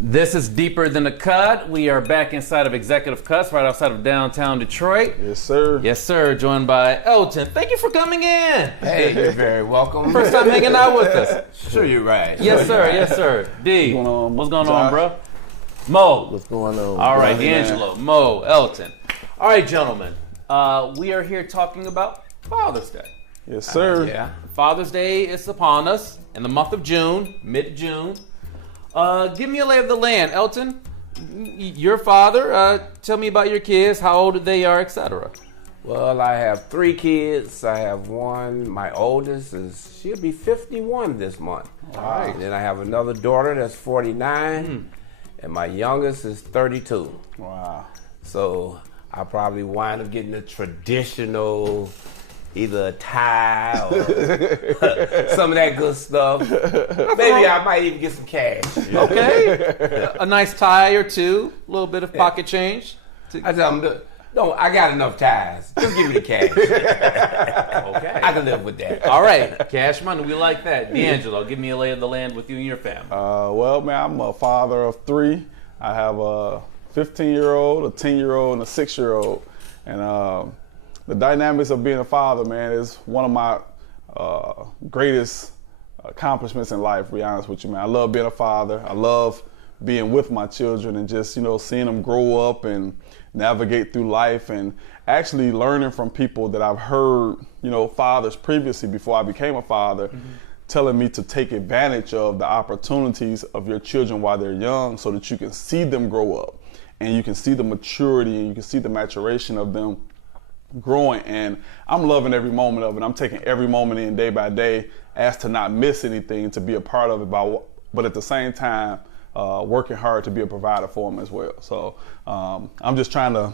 This is Deeper Than a Cut. We are back inside of Executive Cuts right outside of downtown Detroit. Yes, sir. Yes, sir. Joined by Elton. Thank you for coming in. Hey, you're very welcome. First time hanging out with us. Sure, you're right. Yes, sir. Yes, sir. D. What's going on, bro? Mo. What's going on? All right, D'Angelo, Mo, Elton. All right, gentlemen. We are here talking about Father's Day. Yes, sir. Yeah. Father's Day is upon us in the month of June, mid-June. Give me a lay of the land, Elton. Your father. Tell me about your kids, how old they are, etc. Well, I have 3 kids. I have one. My oldest she'll be 51 this month. All right. And then I have another daughter that's 49, and my youngest is 32. Wow. So I probably wind up getting a traditional, either a tie or some of that good stuff. Maybe I might even get some cash. Okay. A nice tie or two, a little bit of pocket change. I tell them, no, I got enough ties. Just give me the cash. Okay. I can live with that. All right. Cash money. We like that. D'Angelo, give me a lay of the land with you and your family. Well, man, I'm a father of 3. I have a 15-year-old, a 10-year-old, and a 6-year-old. And the dynamics of being a father, man, is one of my greatest accomplishments in life, to be honest with you, man. I love being a father. I love being with my children and just, seeing them grow up and navigate through life and actually learning from people that I've heard, fathers previously before I became a father, telling me to take advantage of the opportunities of your children while they're young so that you can see them grow up and you can see the maturity and you can see the maturation of them growing. And I'm loving every moment of it. I'm taking every moment in day by day as to not miss anything, to be a part of it, but at the same time, working hard to be a provider for them as well. So I'm just trying to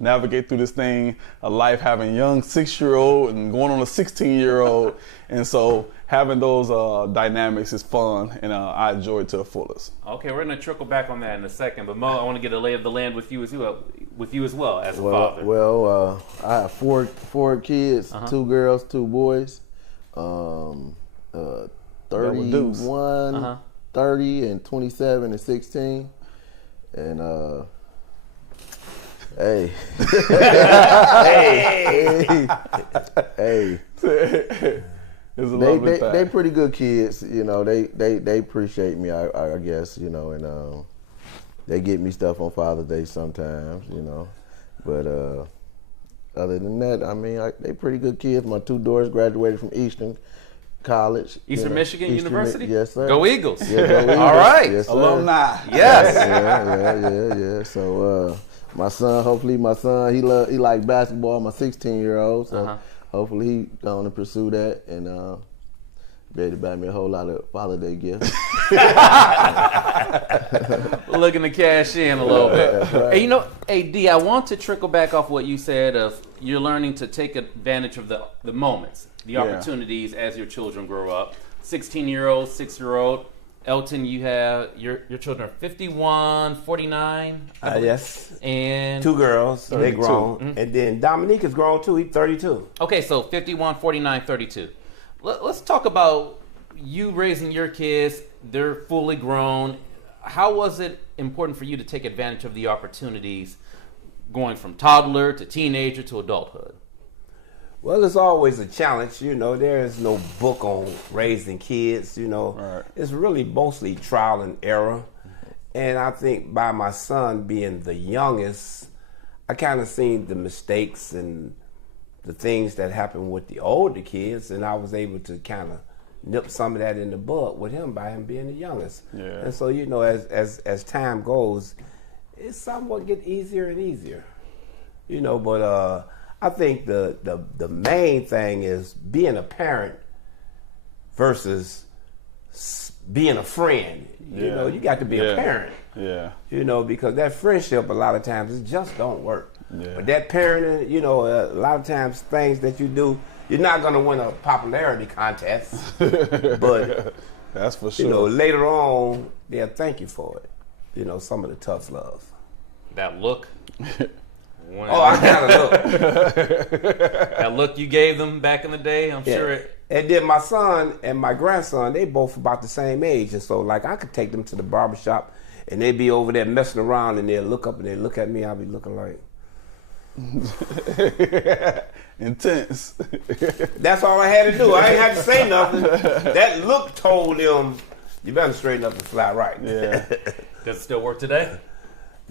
navigate through this thing of life, having a young 6-year-old and going on a 16-year-old. And so having those dynamics is fun, and I enjoy it to the fullest. Okay, we're going to trickle back on that in a second. But Mo, I want to get a lay of the land with you as well as a father. Well, I have four kids, 2 girls, 2 boys, 31, 30, and 27 and 16. And hey. They pretty good kids, they appreciate me, I guess, and they get me stuff on Father's Day sometimes, but other than that, I mean, they pretty good kids. My 2 daughters graduated from Eastern College. Michigan University? Yes, sir. Go Eagles. Yeah, go Eagles. All right. Yes, sir. Alumni. Yes. Yeah. So my son, he like basketball, my 16-year-old, so hopefully he going to pursue that and be able to buy me a whole lot of Father's Day gifts. Looking to cash in a little bit. Right. Hey, D, I want to trickle back off what you said of you're learning to take advantage of the moments, the opportunities as your children grow up. 16-year-old, 6-year-old. Elton, you have your children are 51, 49. Yes. And 2 girls, they grown. And then Dominique is grown too, he's 32. Okay, so 51, 49, 32. Let's talk about you raising your kids. They're fully grown. How was it important for you to take advantage of the opportunities going from toddler to teenager to adulthood? Well, it's always a challenge. There is no book on raising kids. Right. It's really mostly trial and error. And I think by my son being the youngest, I kind of seen the mistakes and the things that happen with the older kids, and I was able to kind of nip some of that in the bud with him by him being the youngest. Yeah. And so, as time goes, it somewhat get easier and easier. But I think the main thing is being a parent versus being a friend. You got to be a parent. Yeah. Because that friendship a lot of times it just don't work. Yeah. But that parenting, a lot of times things that you do, you're not going to win a popularity contest. But that's for sure. Later on, they'll thank you for it. Some of the tough love. That look. I got a look. That look you gave them back in the day, I'm sure it. And then my son and my grandson, they both about the same age. And so, I could take them to the barbershop and they be over there messing around, and they'll look up and they look at me. I'll be looking like intense. That's all I had to do. I ain't had to say nothing. That look told them, you better straighten up and fly right. Yeah. Does it still work today?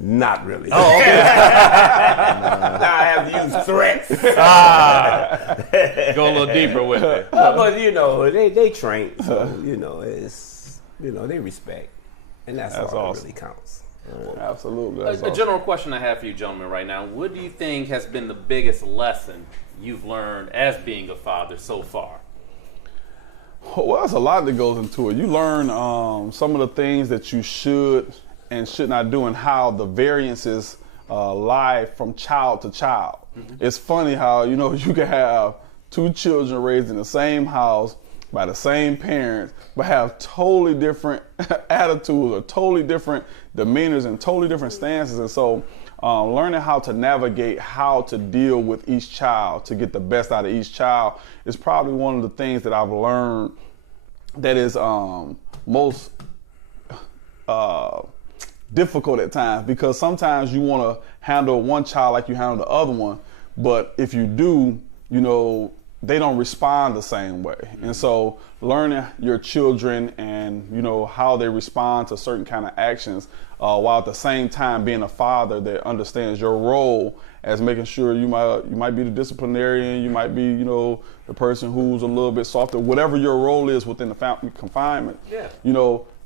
Not really. Oh, okay. Now I have to use threats. Go a little deeper with it. But they train, so it's they respect, and that's all awesome. that really counts. Absolutely. A general question I have for you gentlemen right now. What do you think has been the biggest lesson you've learned as being a father so far? Well, there's a lot that goes into it. You learn some of the things that you should and should not do, and how the variances lie from child to child. Mm-hmm. It's funny how you can have two children raised in the same house by the same parents, but have totally different attitudes or totally different demeanors and totally different stances. And so learning how to navigate how to deal with each child to get the best out of each child is probably one of the things that I've learned that is most difficult at times, because sometimes you want to handle one child like you handle the other one, but if you do, they don't respond the same way. And so learning your children and how they respond to certain kind of actions, while at the same time being a father that understands your role as making sure you might be the disciplinarian, you might be the person who's a little bit softer, whatever your role is within the family confinement. Yeah.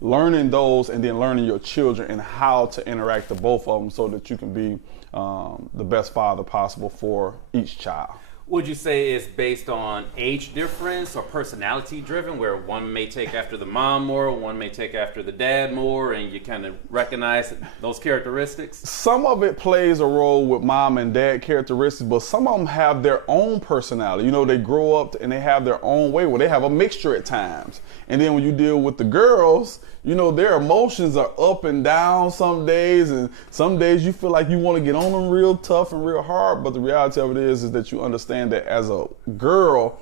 Learning those, and then learning your children and how to interact with both of them so that you can be the best father possible for each child. Would you say it's based on age difference or personality driven, where one may take after the mom more, one may take after the dad more, and you kind of recognize those characteristics? Some of it plays a role with mom and dad characteristics, but some of them have their own personality. They grow up and they have their own way where they have a mixture at times. And then when you deal with the girls, their emotions are up and down some days, and some days you feel like you want to get on them real tough and real hard, but the reality of it is that you understand that as a girl,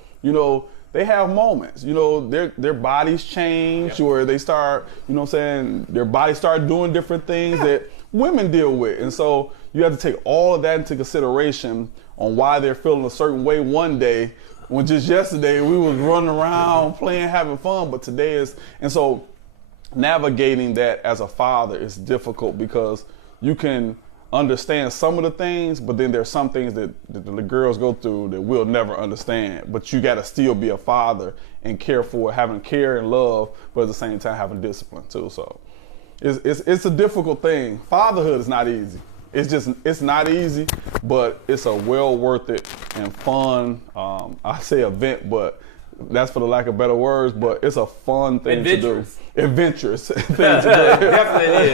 they have moments, their bodies change. Yep. Or they start, their bodies start doing different things that women deal with. And so you have to take all of that into consideration on why they're feeling a certain way one day, when just yesterday we was running around playing, having fun, but today is, and so navigating that as a father is difficult, because you can understand some of the things, but then there's some things that the girls go through that we'll never understand. But you got to still be a father and care for, having care and love, but at the same time having discipline too. So it's a difficult thing. Fatherhood is not easy. It's not easy, but it's a well worth it and fun, I say event, but that's for the lack of better words, but it's a fun thing to do. Adventurous thing to do. Definitely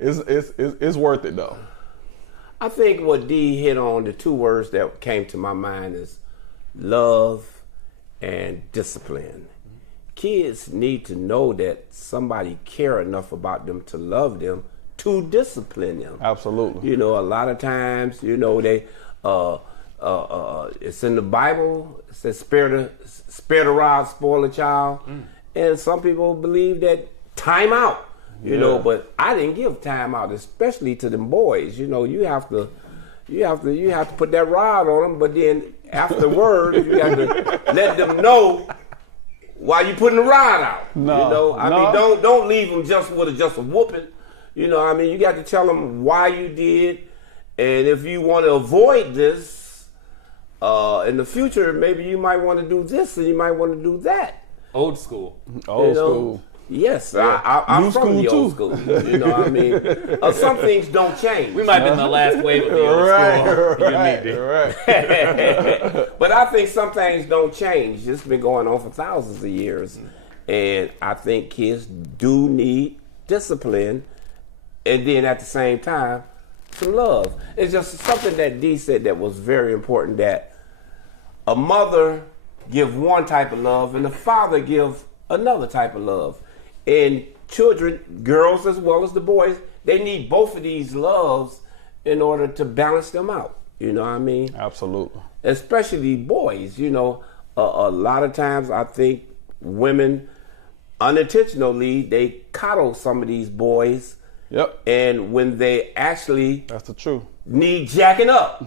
is adventurous. It's worth it though. I think what D hit on, the two words that came to my mind is love and discipline. Kids need to know that somebody care enough about them to love them, to discipline them. Absolutely. A lot of times, they it's in the Bible. It says, spare the rod, spoil the child. And some people believe that time out, but I didn't give time out, especially to them boys. You have to put that rod on them, but then afterwards you have to let them know why you putting the rod out. No, I mean, don't leave them just with just a whooping. You got to tell them why you did, and if you want to avoid this in the future, maybe you might want to do this and you might want to do that. Old school. Old school. Yes, I'm from the old school. Some things don't change. We might have been the last wave of the old school. Right. But I think some things don't change. It's been going on for thousands of years. And I think kids do need discipline, and then at the same time, some love. It's just something that Dee said that was very important, that a mother give one type of love and the father give another type of love. And children, girls as well as the boys, they need both of these loves in order to balance them out. You know what I mean? Absolutely. Especially boys, a lot of times I think women unintentionally, they coddle some of these boys. Yep. And when they actually That's the truth. need jacking up.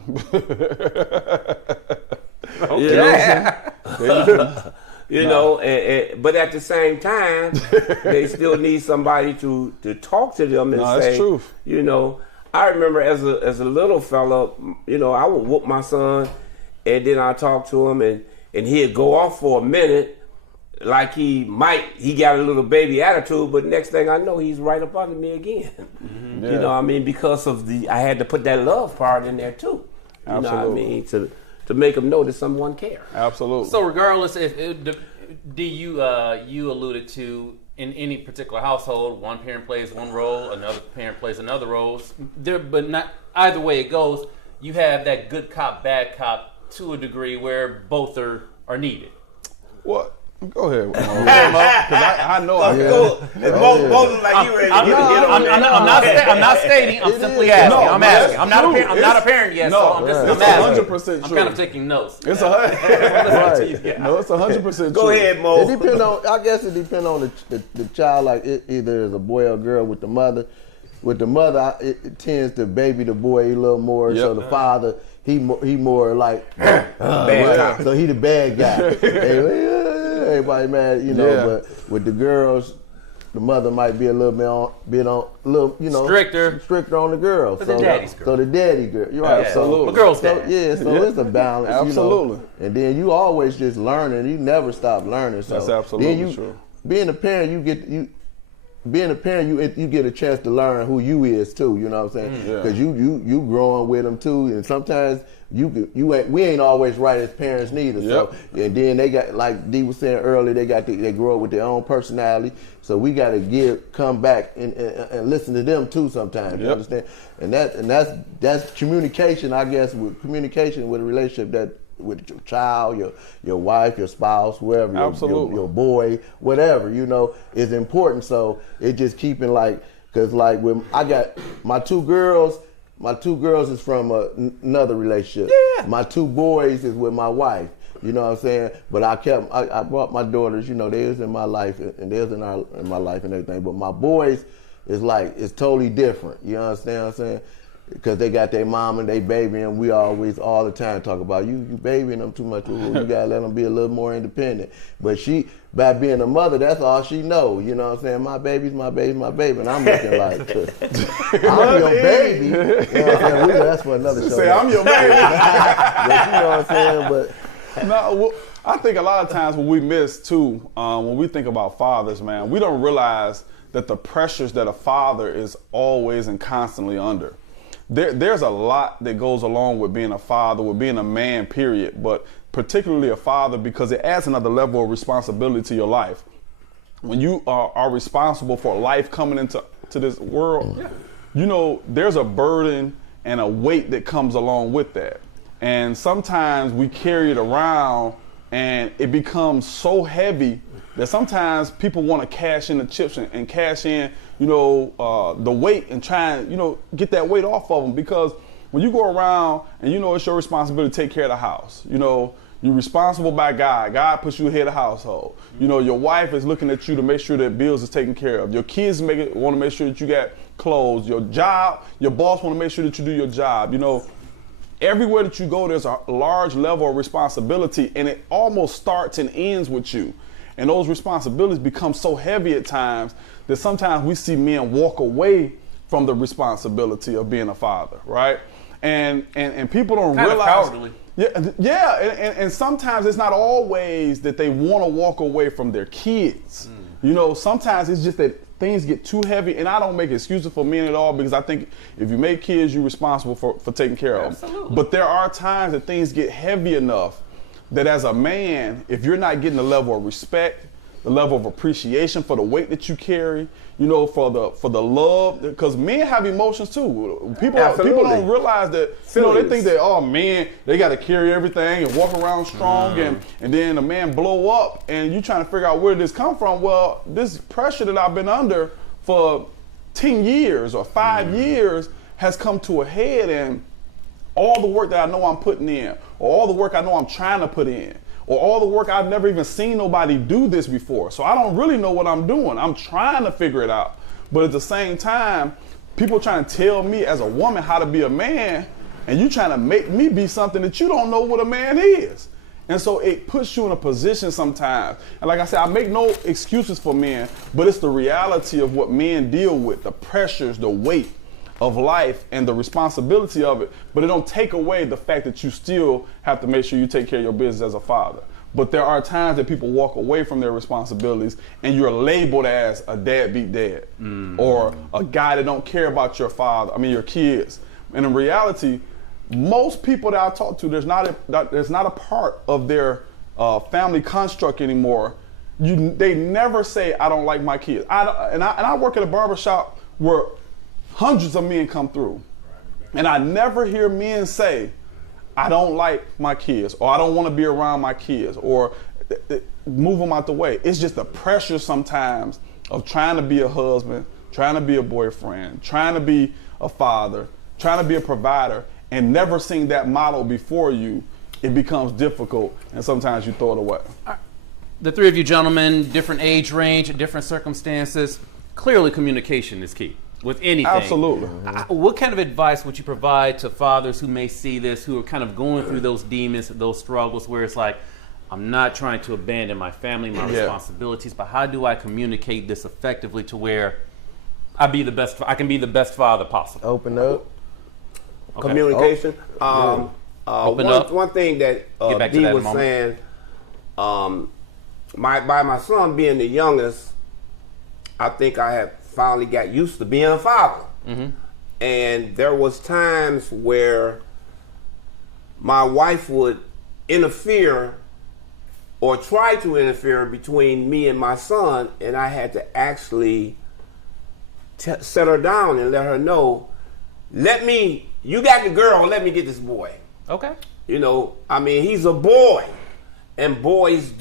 You know, but at the same time, they still need somebody to talk to them and No, say, that's truth. you know, I remember as a little fella, you know, I would whoop my son, and then I talk to him, and he'd go off for a minute, like he got a little baby attitude, but next thing I know, he's right up under me again. Mm-hmm. Yeah. You know what I mean? Because of I had to put that love part in there too. You Absolutely. know what I mean? To make them know that someone cares. Absolutely. So regardless, you alluded to in any particular household, one parent plays one role, another parent plays another role. But not either way it goes, you have that good cop, bad cop to a degree where both are needed. What? Go ahead. Because I know I Both like you ready. I'm not stating. I'm simply asking. No, I'm but asking. I'm that's not a parent yet, No, so I'm just it's asking. 100% I'm true. kind of taking notes. It's Right. No, it's 100% true. Go ahead, Mo. It depends on. I guess it depends on the child. Like either it's a boy or girl with the mother. With the mother, it tends to baby the boy a little more. Yep. So the father, he more like Bad guy. So he the bad guy. Everybody mad, you know. Yeah. But with the girls, the mother might be a little stricter on the girls. But the daddy's girl. So the daddy girl. You're right. Absolutely. The girl's So, dad. so it's a balance. Absolutely. You know? And then you always just learning. You never stop learning. So That's absolutely then true. Being a parent, you get a chance to learn who you is too. You know what I'm saying? Because you growing with them too, and sometimes we ain't always right as parents neither. So and then they got, like Dee was saying earlier, they grow up with their own personality. So we got to come back and listen to them too sometimes. You understand? And that's communication. I guess with communication with a relationship that. With your child, your wife, your spouse, whoever, your boy, whatever, you know, is important. So it just keeping because when I got my two girls is from another relationship. Yeah. My two boys is with my wife. You know what I'm saying? But I brought my daughters, you know, they was in my life and they was in my life and everything. But my boys it's totally different. You understand what I'm saying? Because they got their mom and they baby, and we always all the time talk about you babying them too much. You gotta let them be a little more independent. But she, by being a mother, that's all she know. You know what I'm saying? My baby's my baby, my baby, and I'm looking like I'm your baby. You know what I'm saying? That's for another show. Say I'm your baby. But you know what I'm saying? But No, I think a lot of times when we miss too, when we think about fathers, man, we don't realize that the pressures that a father is always and constantly under. There's a lot that goes along with being a father, with being a man, period, but particularly a father because it adds another level of responsibility to your life. When you are responsible for life coming into this world, you know, there's a burden and a weight that comes along with that. And sometimes we carry it around and it becomes so heavy that sometimes people want to cash in the chips and cash in, you know, the weight and try and, you know, get that weight off of them. Because when you go around and you know it's your responsibility to take care of the house, you know, you're responsible by God. God puts you ahead of the household. You know, your wife is looking at you to make sure that bills is taken care of. Your kids want to make sure that you got clothes. Your job, your boss want to make sure that you do your job. You know, everywhere that you go, there's a large level of responsibility, and it almost starts and ends with you. And those responsibilities become so heavy at times that sometimes we see men walk away from the responsibility of being a father, right? And people don't kind realize. Of cowardly. And sometimes it's not always that they want to walk away from their kids. You know, sometimes it's just that things get too heavy, and I don't make excuses for men at all because I think if you make kids, you're responsible for taking care of them. But there are times that things get heavy enough that as a man, if you're not getting the level of respect, the level of appreciation for the weight that you carry, you know, for the love, because men have emotions too. People don't realize that, you know, they think that, oh man, they got to carry everything and walk around strong, and then a man blow up and you trying to figure out where did this come from. Well, this pressure that I've been under for 10 years or 5 years has come to a head, and all the work that I know I'm putting in, or all the work I know I'm trying to put in, or all the work I've never even seen nobody do this before. So I don't really know what I'm doing. I'm trying to figure it out. But at the same time, people trying to tell me as a woman how to be a man, and you trying to make me be something that you don't know what a man is. And so it puts you in a position sometimes. And like I said, I make no excuses for men, but it's the reality of what men deal with, the pressures, the weight of life and the responsibility of it. But it don't take away the fact that you still have to make sure you take care of your business as a father. But there are times that people walk away from their responsibilities and you're labeled as a deadbeat dad or a guy that don't care about your kids. And in reality, most people that I talk to, there's not a part of their family construct anymore. They never say, I don't like my kids. I work at a barbershop where hundreds of men come through. And I never hear men say, I don't like my kids, or I don't want to be around my kids, or move them out the way. It's just the pressure sometimes of trying to be a husband, trying to be a boyfriend, trying to be a father, trying to be a provider, and never seeing that model before you. It becomes difficult, and sometimes you throw it away. The three of you gentlemen, different age range, different circumstances. Clearly communication is key with anything. Absolutely. What kind of advice would you provide to fathers who may see this, who are kind of going through those demons, those struggles where it's like, I'm not trying to abandon my family, my responsibilities, but how do I communicate this effectively to where I can be the best father possible? Open up. Okay. Communication. Open up. One thing that Dee was saying, by my son being the youngest, I think I have finally got used to being a father. Mm-hmm. And there was times where my wife would interfere or try to interfere between me and my son, and I had to actually set her down and let her know, you got the girl, let me get this boy. Okay. He's a boy, and boys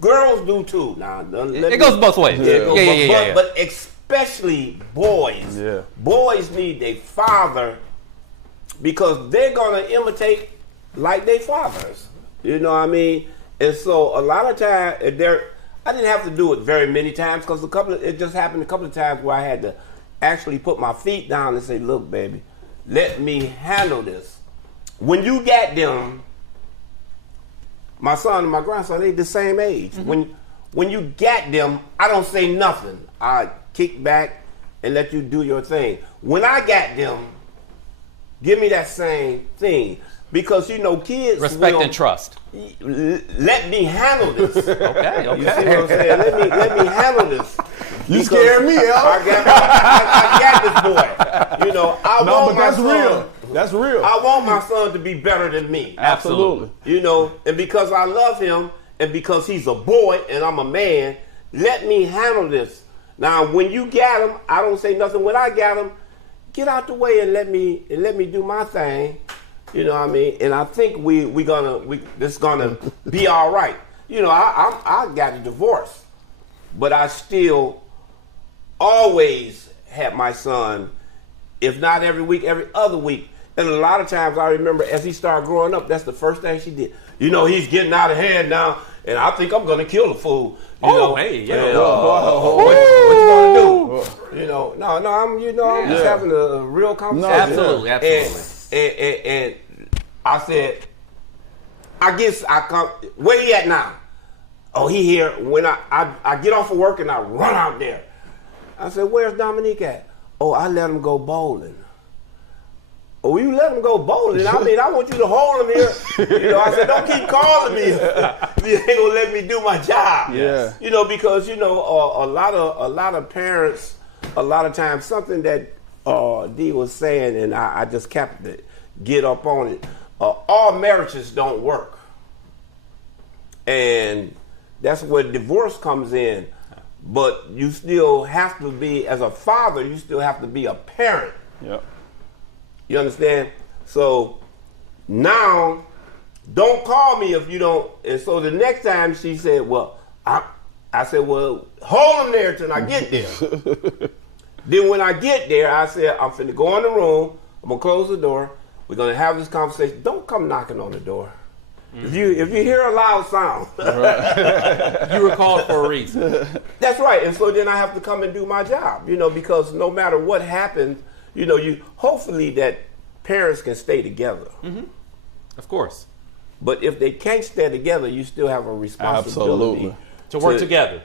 girls do too. Now, it goes both ways. Yeah. But especially boys. Yeah. Boys need their father because they're gonna imitate like their fathers. You know what I mean? And so a lot of times, I didn't have to do it very many times because it just happened a couple of times where I had to actually put my feet down and say, look, baby, let me handle this. When you got them, my son and my grandson, they the same age. Mm-hmm. When you got them, I don't say nothing. I kick back and let you do your thing. When I got them, give me that same thing. Because, kids respect and trust. Let me handle this. Okay. You see what I'm saying? Let me handle this. You scared me, I got this boy. That's real. That's real. I want my son to be better than me. Absolutely. And because I love him, and because he's a boy and I'm a man, let me handle this. Now, when you got him, I don't say nothing. When I got him, get out the way and let me do my thing. You know what I mean? And I think this gonna be all right. I got a divorce, but I still always had my son, if not every week, every other week. And a lot of times I remember as he started growing up, that's the first thing she did. He's getting out of hand now, and I think I'm gonna kill the fool. What you gonna do? I'm just having a real conversation. No, absolutely. And I said, I guess I come. Where he at now? Oh, he here. When I get off of work and I run out there. I said, where's Dominique at? Oh, I let him go bowling. Oh, you let him go bowling? I want you to hold him here. I said, don't keep calling me. You ain't gonna let me do my job. Yeah. Because a lot of parents, a lot of times, something that Dee was saying, and I just kept it, get up on it. All marriages don't work, and that's where divorce comes in. But you still have to be, as a father, you still have to be a parent. Yep. You understand? So now, don't call me if you don't. And so the next time she said, well, I said, well, hold him there till I get there. Then when I get there, I said, I'm finna go in the room. I'm gonna close the door. We're gonna have this conversation. Don't come knocking on the door. If you hear a loud sound, You were called for a reason. that's right. And so then I have to come and do my job, because no matter what happens, you hopefully that parents can stay together. Of course. But if they can't stay together, you still have a responsibility Absolutely. To work together.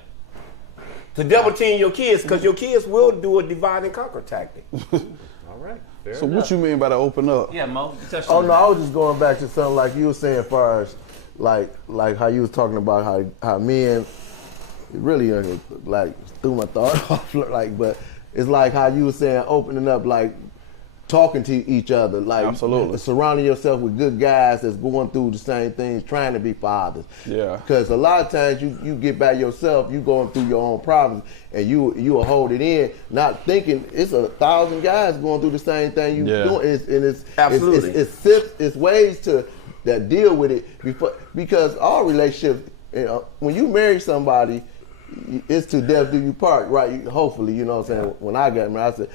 to double team your kids, because your kids will do a divide and conquer tactic. All right. Fair So enough. what you mean by the open up? Yeah, Mo. You touched Oh on no, I was just going back to something like you were saying, as far as like how you was talking about how men really like threw my thought off, but it's like how you were saying opening up, like talking to each other, like Absolutely. surrounding yourself with good guys that's going through the same things, trying to be fathers. Yeah. Because a lot of times you get by yourself, you going through your own problems, and you will hold it in, not thinking it's 1,000 guys going through the same thing you doing. It's Absolutely. It's ways that deal with it because all relationships, when you marry somebody, it's to death do you part, right? Hopefully, you know what I'm saying. When I got married, I said,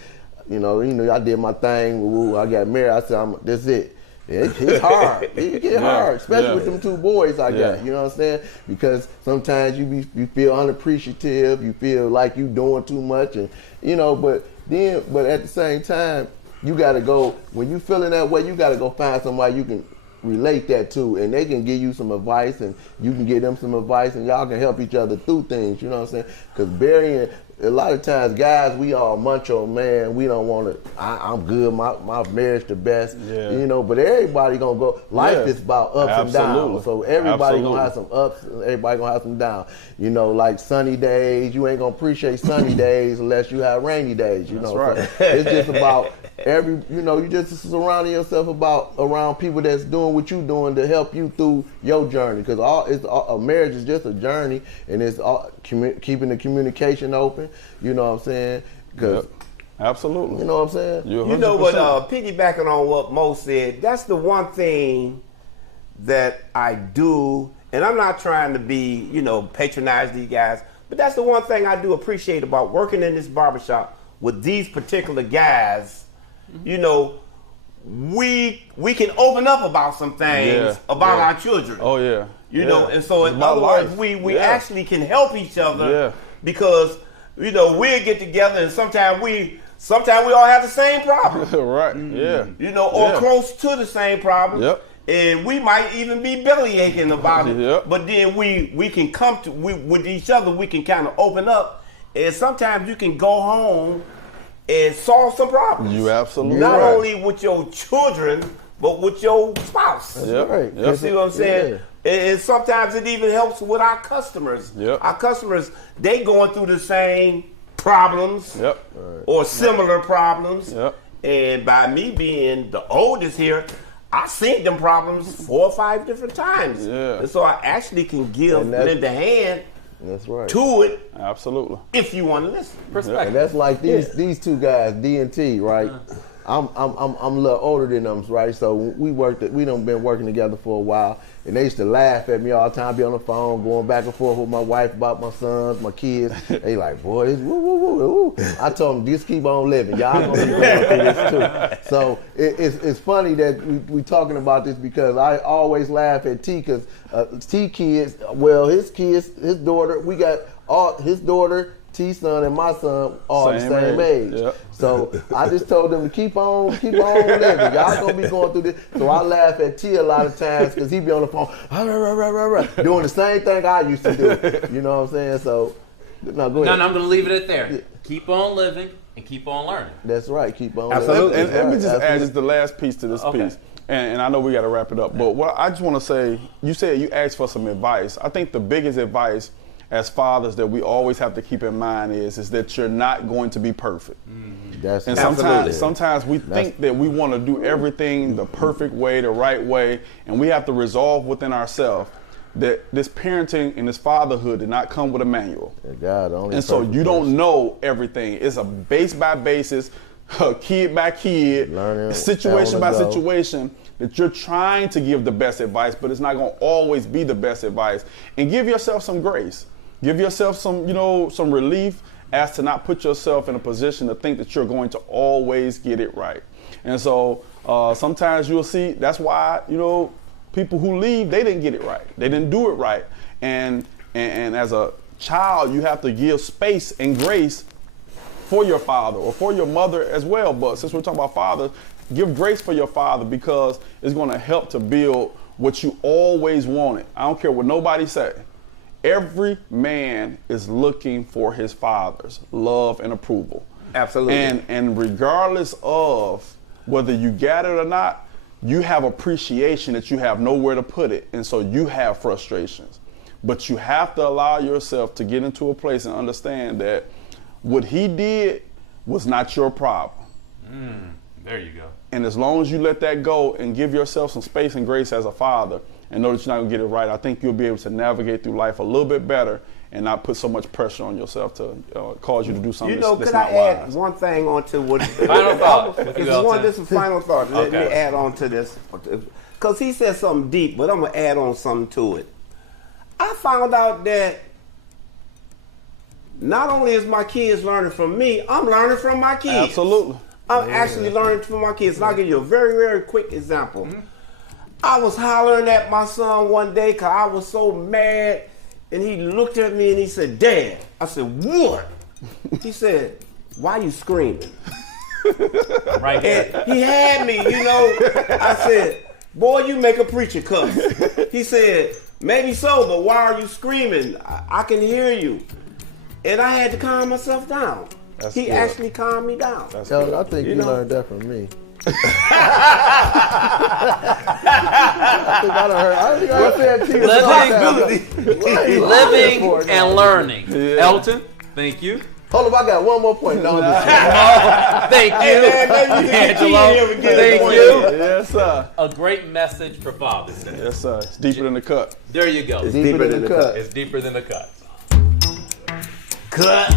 I did my thing. I got married. I said, that's it. It's hard. It get hard, especially with them 2 boys I got. You know what I'm saying? Because sometimes you feel unappreciative. You feel like you doing too much, and but at the same time, you got to go. When you feeling that way, you got to go find somebody you can relate that to, and they can give you some advice, and you can give them some advice, and y'all can help each other through things. You know what I'm saying? Because burying. A lot of times, guys, we all macho, man. We don't want to. I'm good. My marriage the best. Yeah. But everybody gonna go. Life is about ups and Absolutely. downs. So everybody Absolutely. gonna have some ups, and everybody gonna have some downs. Like sunny days, you ain't gonna appreciate sunny days unless you have rainy days. That's right. So it's just about you just surrounding yourself around people that's doing what you doing to help you through your journey. Because a marriage is just a journey, and it's keeping the communication open. You know what I'm saying? Because Absolutely. you know what I'm saying? You're You know what? 100%. Piggybacking on what Mo said, that's the one thing that I do, and I'm not trying to be, patronize these guys, but that's the one thing I do appreciate about working in this barbershop with these particular guys. We can open up about some things about our children. Oh yeah. And so It's in about other words, life. we actually can help each other because we'll get together, and sometimes we all have the same problem. Right. Yeah. Or close to the same problem. Yep. And we might even be belly aching about it. Yep. But then we can come to with each other. We can kind of open up, and sometimes you can go home and solve some problems. You absolutely Not right. only with your children, but with your spouse. Yep. Right. You see what I'm saying? And sometimes it even helps with our customers. Yep. Our customers, they going through the same problems or similar problems. Yep. And by me being the oldest here, I seen them problems 4 or 5 different times. Yeah. And so I actually can lend a hand That's right. to it Absolutely. if you want to listen. And that's like these 2 guys, D and T, right? I'm a little older than them, right? So we done been working together for a while, and they used to laugh at me all the time, be on the phone, going back and forth with my wife about my sons, my kids. They like, boy, this woo, woo, woo, woo. I told them, just keep on living. Y'all gonna be going through this too. So it's funny that we talking about this because I always laugh at T because T kids, his daughter, we got his daughter, T-son and my son all the same age. Yep. So I just told them to keep on living. Y'all gonna be going through this. So I laugh at T a lot of times because he be on the phone doing the same thing I used to do. You know what I'm saying? So no, go ahead. No, I'm going to leave it at there. Keep on living and keep on learning. That's right. Keep on Absolutely. living. And let me just Absolutely. add just the last piece to this Okay. piece. And I know we got to wrap it up. But what I just want to say, you said you asked for some advice. I think the biggest advice as fathers that we always have to keep in mind is that you're not going to be perfect. That's And absolutely. sometimes we think that we want to do everything the perfect way, the right way, and we have to resolve within ourselves that this parenting and this fatherhood did not come with a manual. God, only And so perfect you don't person. know everything. It's a base by basis, kid by kid, Learning situation on by the go. situation that you're trying to give the best advice, but it's not going to always be the best advice. And give yourself some grace. Give yourself some, some relief as to not put yourself in a position to think that you're going to always get it right. And so sometimes you'll see, that's why, people who leave, they didn't get it right. They didn't do it right. And as a child, you have to give space and grace for your father or for your mother as well. But since we're talking about fathers, give grace for your father, because it's going to help to build what you always wanted. I don't care what nobody say. Every man is looking for his father's love and approval. Absolutely. And regardless of whether you got it or not, you have appreciation that you have nowhere to put it. And so you have frustrations. But you have to allow yourself to get into a place and understand that what he did was not your problem. There you go. And as long as you let that go and give yourself some space and grace as a father and know that you're not going to get it right, I think you'll be able to navigate through life a little bit better and not put so much pressure on yourself to cause you to do something that's could not I add wise. one thing onto what... Final thought. This is a final thought. Let Okay. me add on to this. Because he said something deep, but I'm going to add on something to it. I found out that not only is my kids learning from me, I'm learning from my kids. Absolutely. I'm actually learning from my kids. And I'll give you a very, very quick example. I was hollering at my son one day because I was so mad, and he looked at me and he said, "Dad." I said, "What?" He said, "Why you screaming?" Right there. And he had me, I said, "Boy, you make a preacher cuss." He said, "Maybe so, but why are you screaming? I can hear you." And I had to calm myself down. That's He good. actually calmed me down. That's Yo, good. I think you learned that from me. I think I said to you. Living and learning. Yeah. Elton, thank you. Hold up, I got one more point. No, I'm just Thank you. Man, maybe you can Angelo, get him again. thank you. Yes, sir. A great message for fathers. Yes, sir. It's deeper than the cut. There you go. It's deeper than the cut. It's deeper than the cut. Cut.